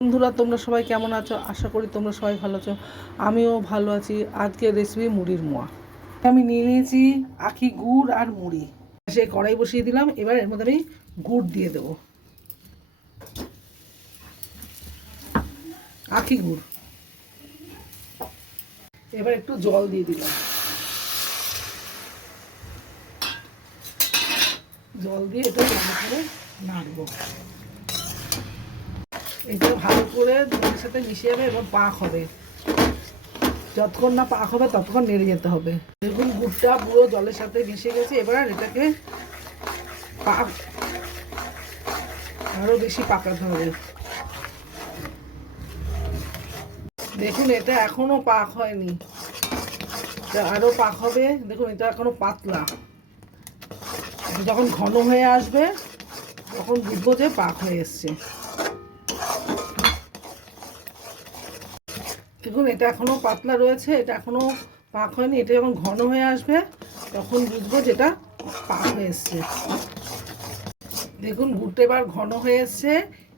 বন্ধুরা, তোমরা সবাই কেমন আছো? আশা করি তোমরা সবাই ভালো আছো। আমিও ভালো আছি। আজকের রেসিপি মুড়ির মোয়া। আমি নিয়ে নিয়েছি আখি গুড় আর মুড়ি। সেই কড়াই বসিয়ে দিলাম। এবার এর মধ্যে আমি গুড় দিয়ে দেবো, আখি গুড়। এবার একটু জল দিয়ে দিলাম। জল দিয়ে এটা ভালো করে নাড়বো। এটা ভালো করে দুধের সাথে মিশিয়ে যাবে এবং পাক হবে। যতক্ষণ না পাক হবে ততক্ষণ নেড়ে যেতে হবে। দেখুন গুড়টা পুরো জলের সাথে মিশে গেছে। এবার এটাকে পাক আরো বেশি পাকাতে হবে। দেখুন এটা এখনো পাক হয়নি, আরো পাক হবে। দেখুন এটা এখনো পাতলা। যখন ঘন হয়ে আসবে তখন বুঝবো যে পাক হয়ে এসছে। দেখুন এটা এখনো পাতলা রয়েছে, এটা এখনো পাক হয়নি। এটা যখন ঘন হয়ে আসবে তখন বুঝবো যেটা পাক হয়ে এসছে। দেখুন গুড়টা এবার ঘন হয়ে এসছে।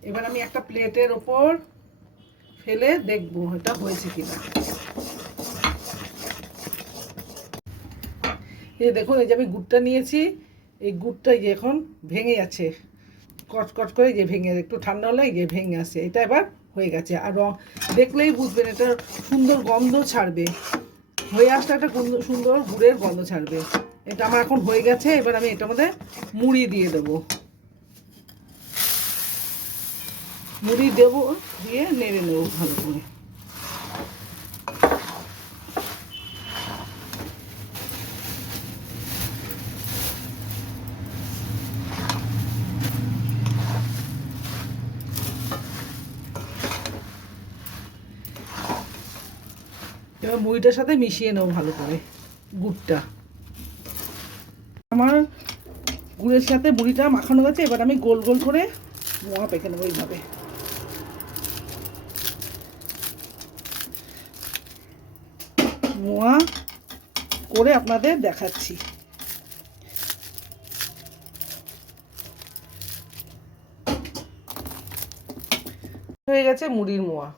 এবার আমি একটা প্লেটের ওপর ফেলে দেখবো এটা হয়েছে কিনা। এই দেখুন, এই যে আমি গুড়টা নিয়েছি, এই গুড়টা যে এখন ভেঙে যাচ্ছে, কটকট করে যে ভেঙে, একটু ঠান্ডা হলে যে ভেঙে আসছে। এটা এবার হয়ে গেছে। আর রং দেখলেই বুঝবেন, এটা সুন্দর গন্ধ ছাড়বে। হয়ে আসলে একটা সুন্দর গুড়ের গন্ধ ছাড়বে। এটা আমার এখন হয়ে গেছে। এবার আমি এটার মধ্যে মুড়ি দিয়ে দেবো। মুড়ি দেবো, দিয়ে নেড়ে নেবো ভালো করে। এবার মুড়িটার সাথে মিশিয়ে নেবো ভালো করে গুড়টা। আমার গুড়ের সাথে মুড়িটা মাখানো গেছে। এবার আমি গোল গোল করে মোয়া পেকে নেবো এইভাবে। মোয়া করে আপনাদের দেখাচ্ছি। হয়ে গেছে মুড়ির মোয়া।